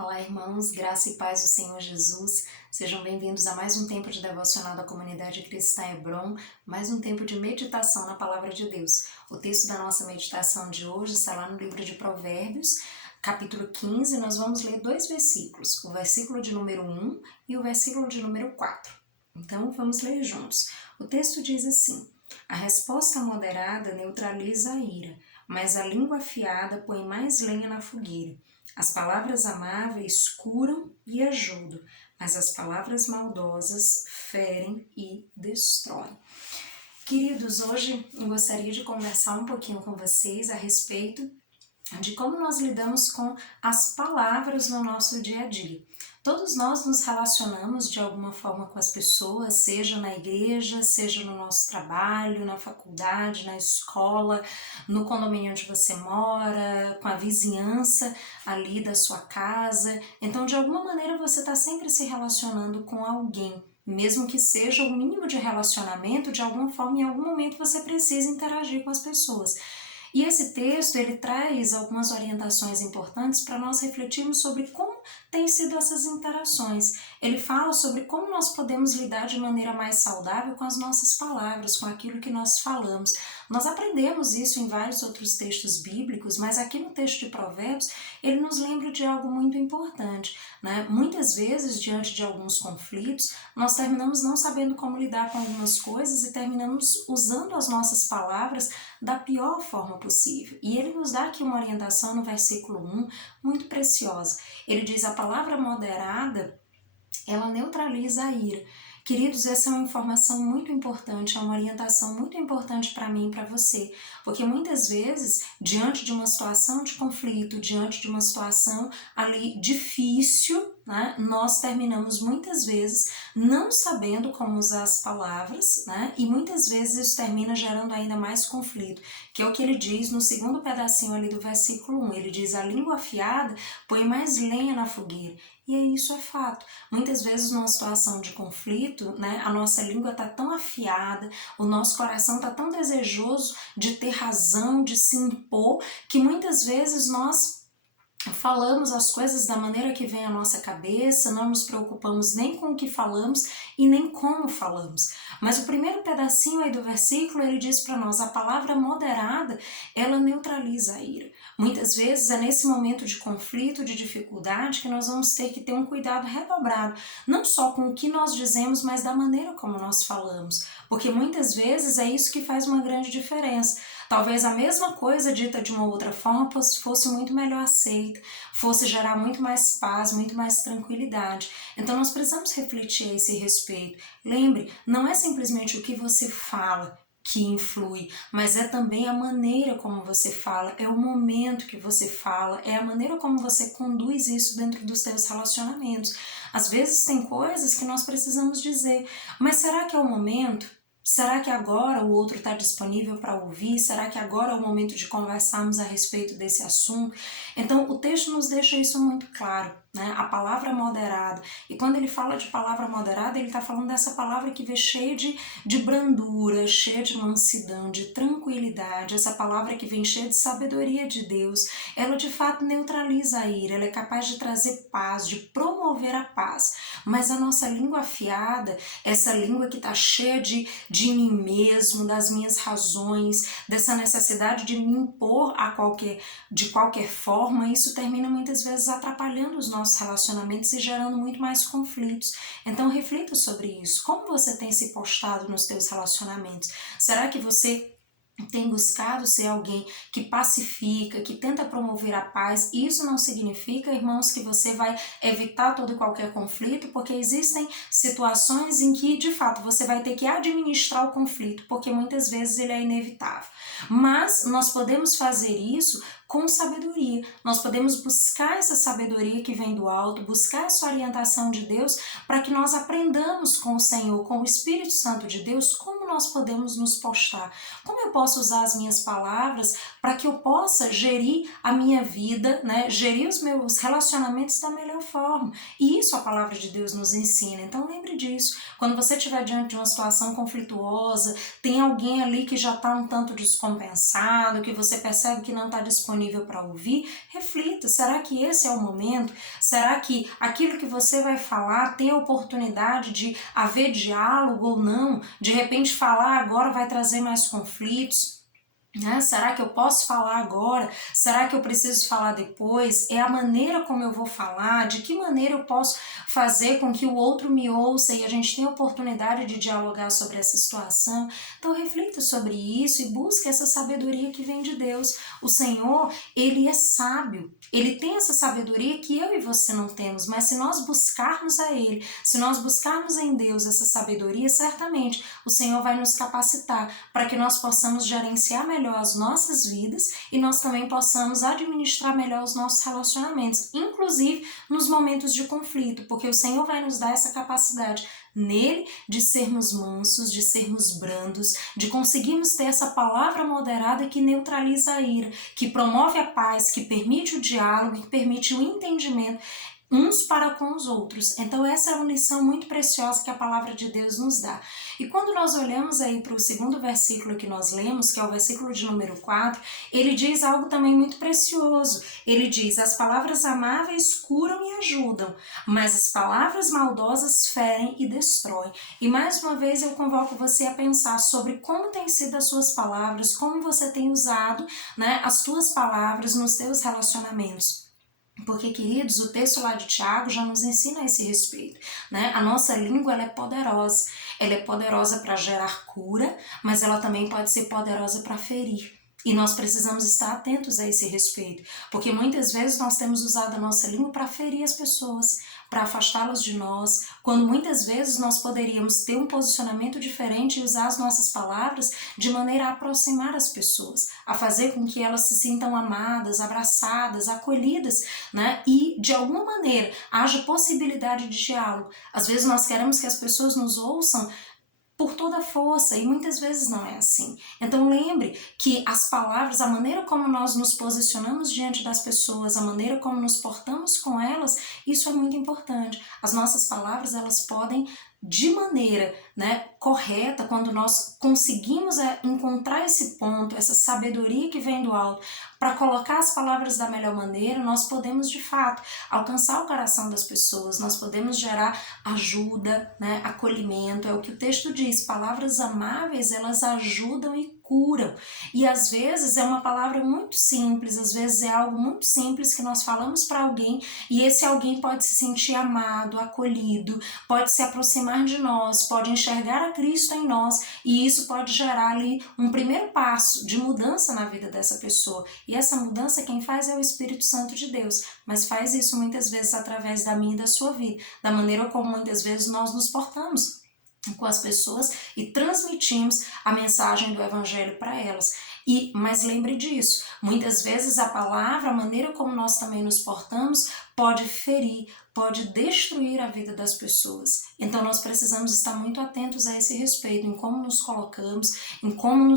Olá, irmãos, graça e paz do Senhor Jesus. Sejam bem-vindos a mais um tempo de devocional da comunidade cristã Hebron, mais um tempo de meditação na palavra de Deus. O texto da nossa meditação de hoje está lá no livro de Provérbios, capítulo 15. Nós vamos ler dois versículos, o versículo de número 1 e o versículo de número 4. Então, vamos ler juntos. O texto diz assim: a resposta moderada neutraliza a ira, mas a língua afiada põe mais lenha na fogueira. As palavras amáveis curam e ajudam, mas as palavras maldosas ferem e destroem. Queridos, hoje eu gostaria de conversar um pouquinho com vocês a respeito de como nós lidamos com as palavras no nosso dia a dia. Todos nós nos relacionamos de alguma forma com as pessoas, seja na igreja, seja no nosso trabalho, na faculdade, na escola, no condomínio onde você mora, com a vizinhança ali da sua casa. Então, de alguma maneira, você está sempre se relacionando com alguém. Mesmo que seja o mínimo de relacionamento, de alguma forma, em algum momento você precisa interagir com as pessoas. E esse texto, ele traz algumas orientações importantes para nós refletirmos sobre como têm sido essas interações. Ele fala sobre como nós podemos lidar de maneira mais saudável com as nossas palavras, com aquilo que nós falamos. Nós aprendemos isso em vários outros textos bíblicos, mas aqui no texto de Provérbios, ele nos lembra de algo muito importante, né? Muitas vezes, diante de alguns conflitos, nós terminamos não sabendo como lidar com algumas coisas e terminamos usando as nossas palavras da pior forma possível. E ele nos dá aqui uma orientação no versículo 1 muito preciosa. Ele diz: a palavra moderada, ela neutraliza a ira. Queridos, essa é uma informação muito importante, é uma orientação muito importante para mim e para você, porque muitas vezes, diante de uma situação de conflito, diante de uma situação ali difícil, né, nós terminamos muitas vezes não sabendo como usar as palavras, né, e muitas vezes isso termina gerando ainda mais conflito, que é o que ele diz no segundo pedacinho ali do versículo 1, ele diz: a língua afiada põe mais lenha na fogueira. E isso é fato. Muitas vezes numa situação de conflito, né, a nossa língua está tão afiada, o nosso coração está tão desejoso de ter razão, de se impor, que muitas vezes nós falamos as coisas da maneira que vem à nossa cabeça, não nos preocupamos nem com o que falamos e nem como falamos. Mas o primeiro pedacinho aí do versículo, ele diz para nós: a palavra moderada, ela neutraliza a ira. Muitas vezes é nesse momento de conflito, de dificuldade, que nós vamos ter que ter um cuidado redobrado, não só com o que nós dizemos, mas da maneira como nós falamos, porque muitas vezes é isso que faz uma grande diferença. Talvez a mesma coisa dita de uma outra forma fosse muito melhor aceita, fosse gerar muito mais paz, muito mais tranquilidade. Então nós precisamos refletir a esse respeito. Lembre, não é simplesmente o que você fala que influi, mas é também a maneira como você fala, é o momento que você fala, é a maneira como você conduz isso dentro dos seus relacionamentos. Às vezes tem coisas que nós precisamos dizer, mas será que é o momento? Será que agora o outro está disponível para ouvir? Será que agora é o momento de conversarmos a respeito desse assunto? Então, o texto nos deixa isso muito claro, né? A palavra moderada. E quando ele fala de palavra moderada, ele está falando dessa palavra que vem cheia de brandura, cheia de mansidão, de tranquilidade. Essa palavra que vem cheia de sabedoria de Deus. Ela, de fato, neutraliza a ira. Ela é capaz de trazer paz, de promover a paz. Mas a nossa língua afiada, essa língua que está cheia de mim mesmo, das minhas razões, dessa necessidade de me impor de qualquer forma, isso termina muitas vezes atrapalhando os nossos relacionamentos e gerando muito mais conflitos. Então reflita sobre isso. Como você tem se postado nos seus relacionamentos? Será que você tem buscado ser alguém que pacifica, que tenta promover a paz? Isso não significa, irmãos, que você vai evitar todo e qualquer conflito, porque existem situações em que, de fato, você vai ter que administrar o conflito, porque muitas vezes ele é inevitável. Mas nós podemos fazer isso com sabedoria. Nós podemos buscar essa sabedoria que vem do alto, buscar essa orientação de Deus, para que nós aprendamos com o Senhor, com o Espírito Santo de Deus, como nós podemos nos postar, como eu posso usar as minhas palavras para que eu possa gerir a minha vida, né? Gerir os meus relacionamentos da melhor forma. E isso a palavra de Deus nos ensina. Então lembre disso. Quando você estiver diante de uma situação conflituosa, tem alguém ali que já está um tanto descompensado, que você percebe que não está disponível disponível para ouvir, reflita, será que esse é o momento? Será que aquilo que você vai falar tem a oportunidade de haver diálogo ou não? De repente falar agora vai trazer mais conflitos? Será que eu posso falar agora? Será que eu preciso falar depois? É a maneira como eu vou falar? De que maneira eu posso fazer com que o outro me ouça e a gente tenha a oportunidade de dialogar sobre essa situação? Então reflita sobre isso e busque essa sabedoria que vem de Deus. O Senhor, Ele é sábio. Ele tem essa sabedoria que eu e você não temos, mas se nós buscarmos a Ele, se nós buscarmos em Deus essa sabedoria, certamente o Senhor vai nos capacitar para que nós possamos gerenciar melhor as nossas vidas e nós também possamos administrar melhor os nossos relacionamentos, inclusive nos momentos de conflito, porque o Senhor vai nos dar essa capacidade nele de sermos mansos, de sermos brandos, de conseguirmos ter essa palavra moderada que neutraliza a ira, que promove a paz, que permite o diálogo, que permite o entendimento uns para com os outros. Então essa é uma lição muito preciosa que a palavra de Deus nos dá. E quando nós olhamos aí para o segundo versículo que nós lemos, que é o versículo de número 4, ele diz algo também muito precioso. Ele diz: as palavras amáveis curam e ajudam, mas as palavras maldosas ferem e destroem. E mais uma vez eu convoco você a pensar sobre como têm sido as suas palavras, como você tem usado, as suas palavras nos seus relacionamentos. Porque, queridos, o texto lá de Tiago já nos ensina a esse respeito, A nossa língua, ela é poderosa para gerar cura, mas ela também pode ser poderosa para ferir. E nós precisamos estar atentos a esse respeito, porque muitas vezes nós temos usado a nossa língua para ferir as pessoas, para afastá-las de nós, quando muitas vezes nós poderíamos ter um posicionamento diferente e usar as nossas palavras de maneira a aproximar as pessoas, a fazer com que elas se sintam amadas, abraçadas, acolhidas, E de alguma maneira haja possibilidade de diálogo. Às vezes nós queremos que as pessoas nos ouçam por toda a força, e muitas vezes não é assim. Então lembre que as palavras, a maneira como nós nos posicionamos diante das pessoas, a maneira como nos portamos com elas, isso é muito importante. As nossas palavras, elas podem, de maneira correta, quando nós conseguimos encontrar esse ponto, essa sabedoria que vem do alto, para colocar as palavras da melhor maneira, nós podemos de fato alcançar o coração das pessoas, nós podemos gerar ajuda, acolhimento. É o que o texto diz: palavras amáveis, elas ajudam e curam. E às vezes é uma palavra muito simples, às vezes é algo muito simples que nós falamos para alguém e esse alguém pode se sentir amado, acolhido, pode se aproximar de nós, pode enxergar a Cristo em nós, e isso pode gerar ali um primeiro passo de mudança na vida dessa pessoa. E essa mudança quem faz é o Espírito Santo de Deus, mas faz isso muitas vezes através da minha e da sua vida, da maneira como muitas vezes nós nos portamos com as pessoas e transmitimos a mensagem do Evangelho para elas. Mas lembre disso, muitas vezes a palavra, a maneira como nós também nos portamos, pode ferir, pode destruir a vida das pessoas. Então nós precisamos estar muito atentos a esse respeito, em como nos colocamos, em como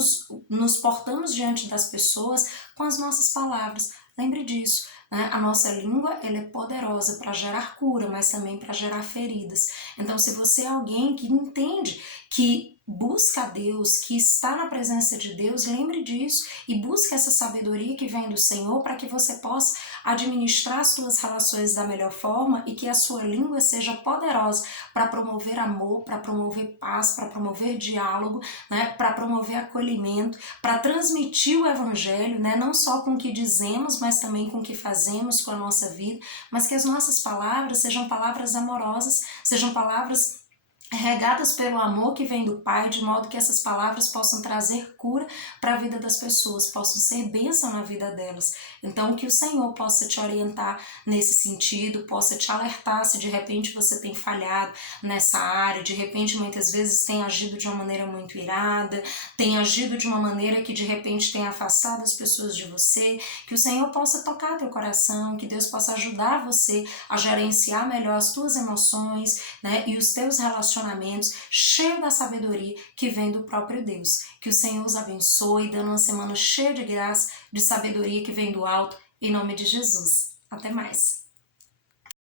nos portamos diante das pessoas com as nossas palavras. Lembre disso. A nossa língua, ela é poderosa para gerar cura, mas também para gerar feridas. Então, se você é alguém que entende, que busca a Deus, que está na presença de Deus, lembre disso e busque essa sabedoria que vem do Senhor para que você possa administrar as suas relações da melhor forma e que a sua língua seja poderosa para promover amor, para promover paz, para promover diálogo, para promover acolhimento, para transmitir o Evangelho, não só com o que dizemos, mas também com o que fazemos com a nossa vida, mas que as nossas palavras sejam palavras amorosas, sejam palavras regadas pelo amor que vem do Pai, de modo que essas palavras possam trazer cura para a vida das pessoas, possam ser bênção na vida delas. Então, que o Senhor possa te orientar nesse sentido, possa te alertar se de repente você tem falhado nessa área, de repente muitas vezes tem agido de uma maneira muito irada, tem agido de uma maneira que de repente tem afastado as pessoas de você, que o Senhor possa tocar teu coração, que Deus possa ajudar você a gerenciar melhor as tuas emoções, e os teus relacionamentos, cheio da sabedoria que vem do próprio Deus. Que o Senhor os abençoe, dando uma semana cheia de graça, de sabedoria que vem do alto, em nome de Jesus. Até mais.